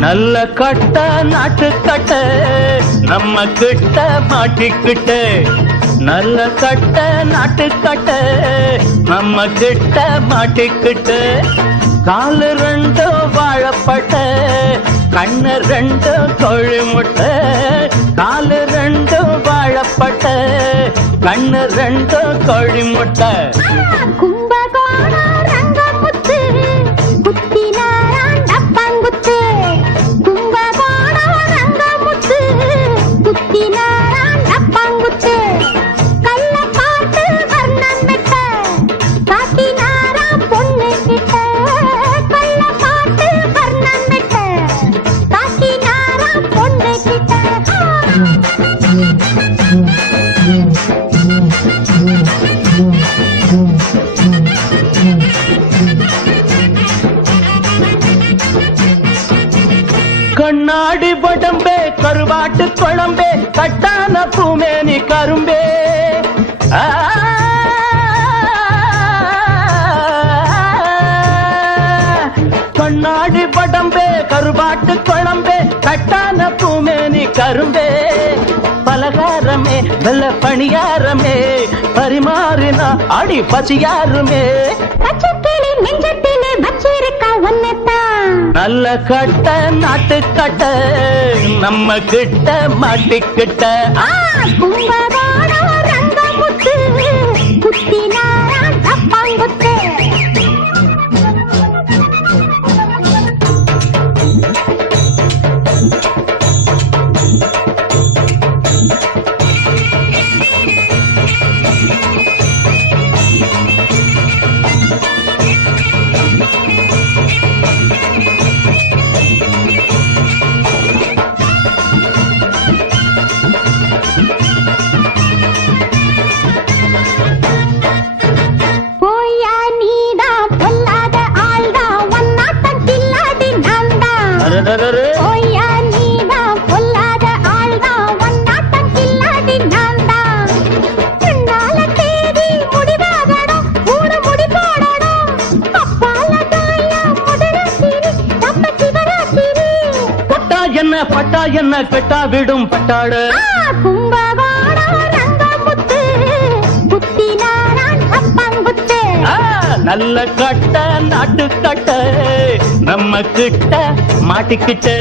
நல்ல கட்ட நாட்டு கட்ட நம்ம கிட்ட மாட்டிக்கிட்டு நல்ல கட்ட நாட்டு கட்ட நம்ம கிட்ட மாட்டிக்கிட்டு காலு ரெண்டு வாழப்பட்ட கண்ணு ரெண்டு கோழி முட்டை காலு ரெண்டு வாழப்பட்ட கண்ணு ரெண்டு கோழி முட்டை கண்ணாடி படம்பே கருவாட்டு குழம்பே கட்டான பூமேனி கரும்பே கண்ணாடி படம்பே கருவாட்டு குழம்பே கட்டான பூமேனி கரும்பே பலகாரமே வெள்ள பணியாரமே பரிமாறினா அடி பசியாருமே நல்ல கட்ட நாட்டு கட்ட நம்ம கிட்ட மாட்டிக்கிட்ட என்ன பட்டா என்ன கெட்டா விடும் பட்டாடு நல்ல கட்ட நாட்டு கட்ட நம்ம கிட்ட மாட்டிக்கிட்டு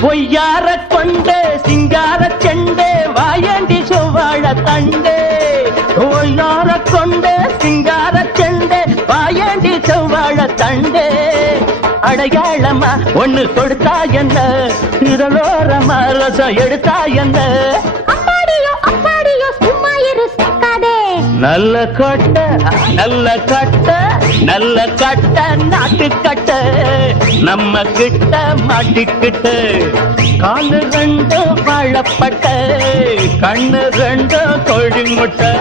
பொய்யார கொண்டே சிங்கார செண்டே வாயண்டி செவ்வாழ தண்டே பொய்யார கொண்டே சிங்கார செண்டே வாயண்டி செவ்வாழ தண்டே அடையாளமா ஒண்ணு கொடுத்தா என்ன இதழோரமா ரசம் எடுத்தா என்ன நல்ல கட்ட நல்ல கட்ட நல்ல கட்ட நாட்டு கட்ட நம்ம கிட்ட மாட்டிக்கிட்டு காலு ரெண்டு வாழப்பட்ட கண்ணு ரெண்டு கோழி முட்டை